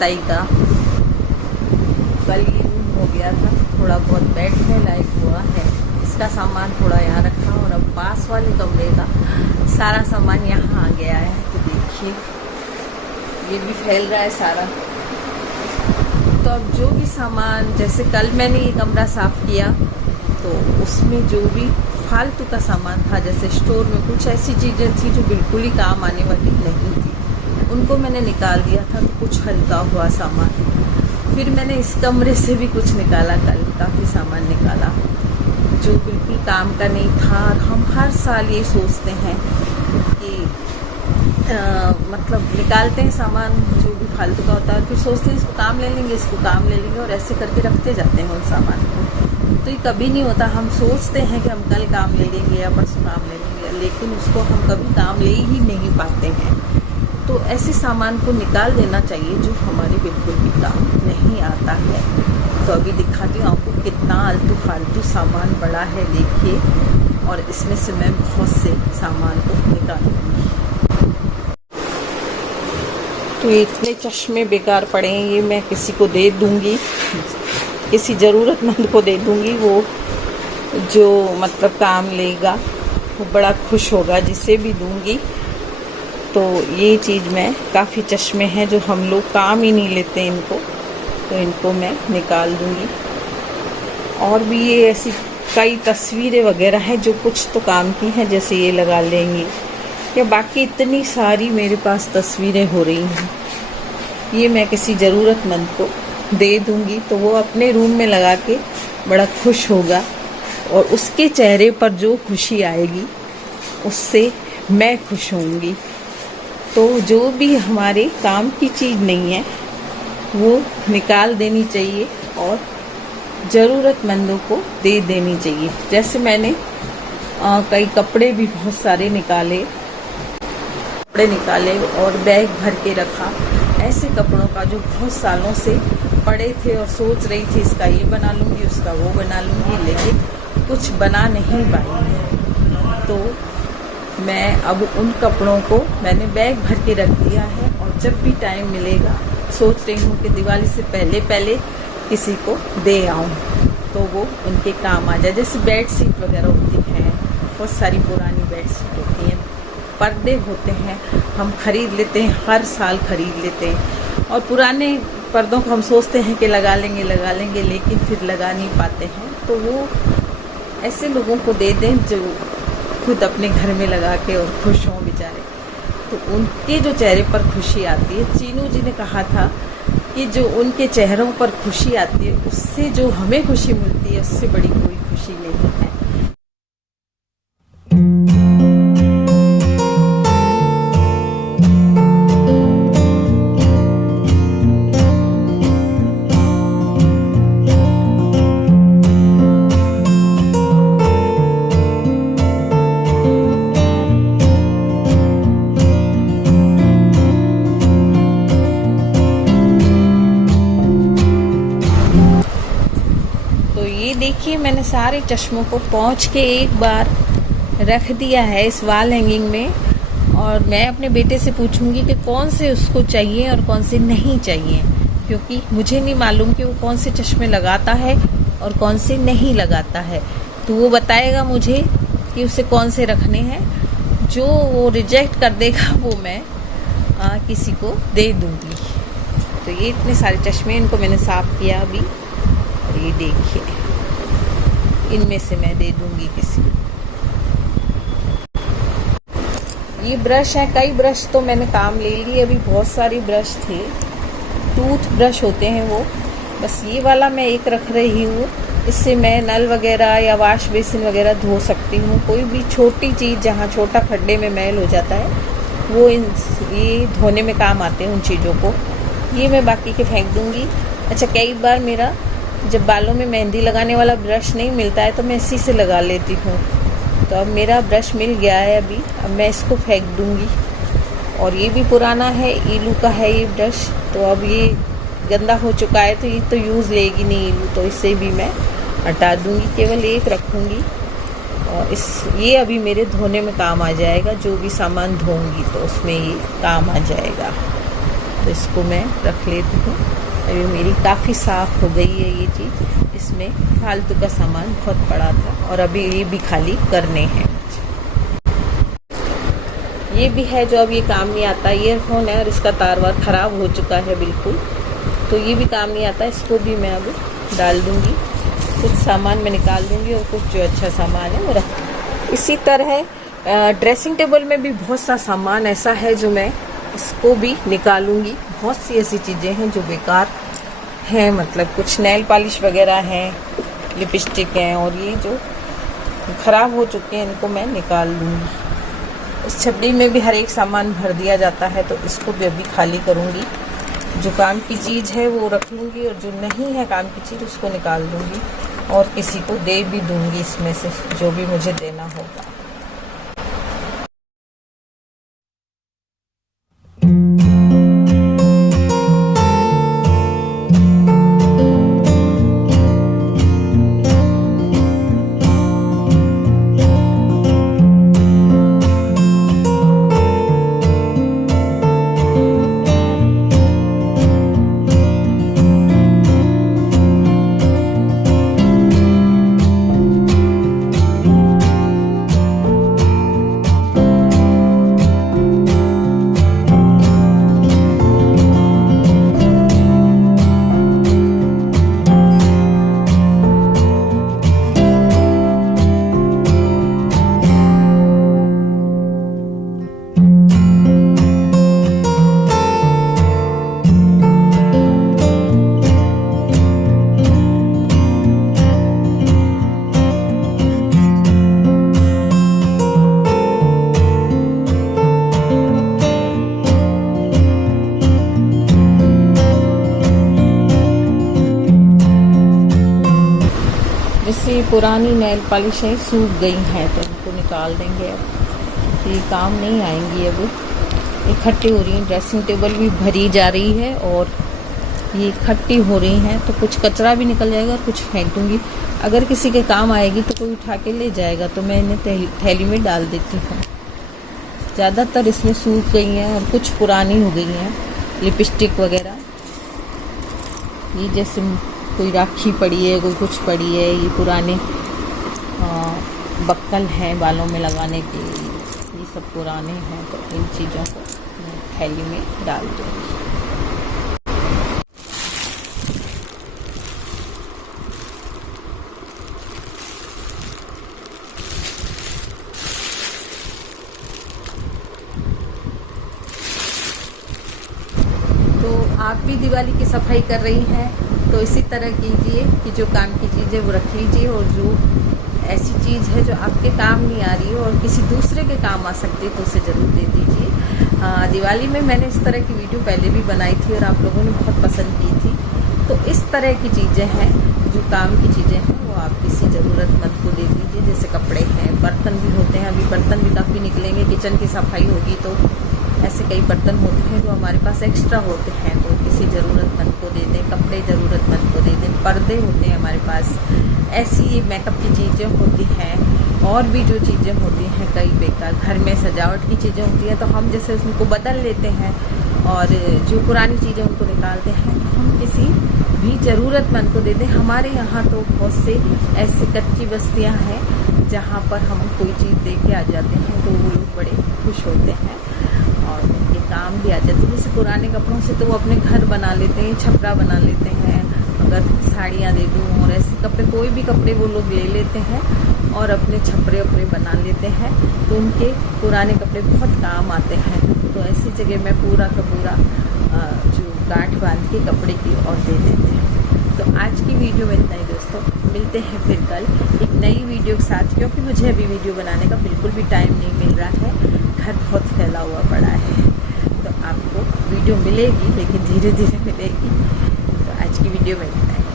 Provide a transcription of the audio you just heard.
ताई का कल ही हो गया था, थोड़ा बहुत बैठने लायक हुआ है। इसका सामान थोड़ा यहाँ रखा और अब पास वाले कमरे का सारा सामान यहाँ आ गया है। तो देखिए ये भी फैल रहा है सारा। तो अब जो भी सामान, जैसे कल मैंने ये कमरा साफ़ किया तो उसमें जो भी फालतू का सामान था, जैसे स्टोर में कुछ ऐसी चीज़ें थी जो बिल्कुल ही काम आने वाली नहीं थी, उनको मैंने निकाल दिया था। तो कुछ हल्का हुआ सामान, फिर मैंने इस कमरे से भी कुछ निकाला, कल काफ़ी सामान निकाला जो बिल्कुल काम का नहीं था। और हम हर साल ये सोचते हैं कि मतलब निकालते हैं सामान जो भी फालतू का होता है, फिर सोचते हैं इसको काम ले लेंगे, इसको काम ले लेंगे, और ऐसे करके रखते जाते हैं उन सामान को। तो ये कभी नहीं होता। हम सोचते हैं कि हम कल काम ले लेंगे या परसों काम ले लेंगे, लेकिन उसको हम कभी काम ले ही नहीं पाते हैं। तो ऐसे सामान को निकाल देना चाहिए जो हमारे बिल्कुल भी काम नहीं आता है। तो अभी दिखाती हूँ आपको कितना आलतू फालतू सामान बड़ा है, देखिए। और इसमें से मैं बहुत से सामान को निकालूंगी। तो इतने चश्मे बेकार पड़े हैं, ये मैं किसी को दे दूंगी, किसी ज़रूरतमंद को दे दूंगी। वो जो मतलब काम लेगा वो बड़ा खुश होगा, जिसे भी दूंगी। तो ये चीज़ मैं, काफ़ी चश्मे हैं जो हम लोग काम ही नहीं लेते इनको, तो इनको मैं निकाल दूंगी। और भी ये ऐसी कई तस्वीरें वगैरह हैं जो कुछ तो काम की हैं, जैसे ये लगा लेंगे, या बाकी इतनी सारी मेरे पास तस्वीरें हो रही हैं। ये मैं किसी ज़रूरतमंद को दे दूंगी तो वो अपने रूम में लगा के बड़ा खुश होगा, और उसके चेहरे पर जो खुशी आएगी उससे मैं खुश होंगी। तो जो भी हमारे काम की चीज़ नहीं है वो निकाल देनी चाहिए और ज़रूरतमंदों को दे देनी चाहिए। जैसे मैंने कई कपड़े भी बहुत सारे निकाले और बैग भर के रखा, ऐसे कपड़ों का जो बहुत सालों से पड़े थे और सोच रही थी इसका ये बना लूँगी, उसका वो बना लूँगी, लेकिन कुछ बना नहीं पाई है। तो मैं अब उन कपड़ों को मैंने बैग भर के रख दिया है, और जब भी टाइम मिलेगा सोच रही हूँ कि दिवाली से पहले किसी को दे आऊँ तो वो उनके काम आ जाए। जैसे बेड शीट वगैरह होती हैं, बहुत सारी पुरानी बेड शीट होती हैं, पर्दे होते हैं, हम खरीद लेते हैं, हर साल खरीद लेते हैं, और पुराने पर्दों को हम सोचते हैं कि लगा लेंगे, लेकिन फिर लगा नहीं पाते हैं। तो वो ऐसे लोगों को दे दें जो खुद अपने घर में लगा के और खुश हों बेचारे, तो उनके जो चेहरे पर खुशी आती है। चीनू जी ने कहा था कि जो उनके चेहरों पर खुशी आती है, उससे जो हमें खुशी मिलती है उससे बड़ी कोई खुशी नहीं है। देखिए मैंने सारे चश्मों को पोंछ के एक बार रख दिया है इस वॉल हैंगिंग में, और मैं अपने बेटे से पूछूंगी कि कौन से उसको चाहिए और कौन से नहीं चाहिए, क्योंकि मुझे नहीं मालूम कि वो कौन से चश्मे लगाता है और कौन से नहीं लगाता है। तो वो बताएगा मुझे कि उसे कौन से रखने हैं। जो वो रिजेक्ट कर देगा वो मैं किसी को दे दूंगी। तो ये इतने सारे चश्मे, इनको मैंने साफ़ किया अभी, और ये देखिए इनमें से मैं दे दूंगी किसी। ये ब्रश है, कई ब्रश तो मैंने काम ले लिए, अभी बहुत सारी ब्रश थे, टूथ ब्रश होते हैं वो, बस ये वाला मैं एक रख रही हूँ। इससे मैं नल वगैरह या वाश बेसिन वगैरह धो सकती हूँ। कोई भी छोटी चीज़ जहाँ छोटा खड्डे में मैल हो जाता है वो ये धोने में काम आते हैं उन चीज़ों को। ये मैं बाकी के फेंक दूँगी। अच्छा, कई बार मेरा जब बालों में मेहंदी लगाने वाला ब्रश नहीं मिलता है तो मैं इसी से लगा लेती हूँ। तो अब मेरा ब्रश मिल गया है अभी, अब मैं इसको फेंक दूँगी। और ये भी पुराना है, ईलू का है ये ब्रश, तो अब ये गंदा हो चुका है तो ये तो यूज़ लेगी नहीं ईलू, तो इसे भी मैं हटा दूँगी, केवल एक रखूँगी। और ये अभी मेरे धोने में काम आ जाएगा, जो भी सामान धोऊँगी तो उसमें ये काम आ जाएगा। तो इसको मैं रख लेती हूँ। अभी मेरी काफ़ी साफ़ हो गई है ये चीज़। इसमें फालतू का सामान बहुत पड़ा था और अभी ये भी खाली करने हैं। ये भी है जो अब ये काम नहीं आता, ईयरफोन है और इसका तार वार ख़राब हो चुका है बिल्कुल, तो ये भी काम नहीं आता। इसको भी मैं अब डाल दूँगी, कुछ सामान मैं निकाल दूँगी और कुछ जो अच्छा सामान है वो रख। इसी तरह ड्रेसिंग टेबल में भी बहुत सा सामान ऐसा है जो मैं इसको भी निकालूंगी। बहुत सी ऐसी चीज़ें हैं जो बेकार हैं, मतलब कुछ नेल पॉलिश वगैरह हैं, लिपस्टिक हैं, और ये जो ख़राब हो चुके हैं इनको मैं निकाल दूँगी। इस छपड़ी में भी हर एक सामान भर दिया जाता है, तो इसको भी अभी खाली करूँगी। जो काम की चीज़ है वो रख लूँगी और जो नहीं है काम की चीज़ उसको निकाल दूँगी और किसी को दे भी दूँगी इसमें से जो भी मुझे देना होगा। जैसे पुरानी नेल पॉलिश है सूख गई हैं तो इनको निकाल देंगे। अब ये काम नहीं आएंगी, अब इकट्ठी हो रही हैं। ड्रेसिंग टेबल भी भरी जा रही है और ये इकट्ठी हो रही हैं, तो कुछ कचरा भी निकल जाएगा और कुछ फेंक दूँगी। अगर किसी के काम आएगी तो कोई उठा के ले जाएगा, तो मैं इन्हें थैली में डाल देती हूँ। ज़्यादातर इसमें सूख गई हैं और कुछ पुरानी हो गई हैं, लिपस्टिक वगैरह। ये जैसे कोई राखी पड़ी है, कोई कुछ पड़ी है, ये पुराने बक्कल हैं बालों में लगाने के, ये सब पुराने हैं, तो इन चीज़ों को मैं थैली में डाल दूँगी। तो आप भी दिवाली की सफाई कर रही हैं तो इसी तरह कीजिए कि जो काम की चीज़ है वो रख लीजिए, और जो ऐसी चीज़ है जो आपके काम नहीं आ रही हो और किसी दूसरे के काम आ सकती है तो उसे ज़रूर दे दीजिए। दिवाली में मैंने इस तरह की वीडियो पहले भी बनाई थी और आप लोगों ने बहुत पसंद की थी। तो इस तरह की चीज़ें हैं, जो काम की चीज़ें हैं वो आप किसी ज़रूरतमंद को दे दीजिए। जैसे कपड़े हैं, बर्तन भी होते हैं, अभी बर्तन भी काफ़ी निकलेंगे, किचन की सफाई होगी तो ऐसे कई बर्तन होते हैं जो हमारे पास एक्स्ट्रा होते हैं, तो किसी ज़रूरतमंद को दे दें। कपड़े ज़रूरतमंद को दे दें, पर्दे होते हैं हमारे पास, ऐसी मेकअप की चीज़ें होती हैं, और भी जो चीज़ें होती हैं कई बेकार घर में सजावट की चीज़ें होती हैं, तो हम जैसे उनको बदल लेते हैं और जो पुरानी चीज़ें उनको निकालते हैं, तो हम किसी भी ज़रूरतमंद को दे दें। हमारे यहाँ तो बहुत से ऐसी कच्ची बस्तियाँ हैं जहाँ पर हम कोई चीज़ दे के आ जाते हैं तो वो लोग बड़े खुश होते हैं और उनके काम भी आ जाते हैं। जैसे पुराने कपड़ों से तो वो अपने घर बना लेते हैं, छपरा बना लेते हैं, अगर साड़ियाँ दे दूँ और ऐसे कपड़े, कोई भी कपड़े वो लोग ले लेते हैं और अपने छपरे वपरे बना लेते हैं, तो उनके पुराने कपड़े बहुत काम आते हैं। तो ऐसी जगह में पूरा का पूरा जो गांठ बांध के कपड़े की और दे देते हैं। तो आज की वीडियो में इतना ही दोस्तों, मिलते हैं फिर कल एक नई वीडियो के साथ, क्योंकि मुझे अभी वीडियो बनाने का बिल्कुल भी टाइम नहीं मिल रहा है, घर बहुत फैला हुआ पड़ा है। तो आपको वीडियो मिलेगी लेकिन धीरे धीरे मिलेगी। तो आज की वीडियो में इतना है।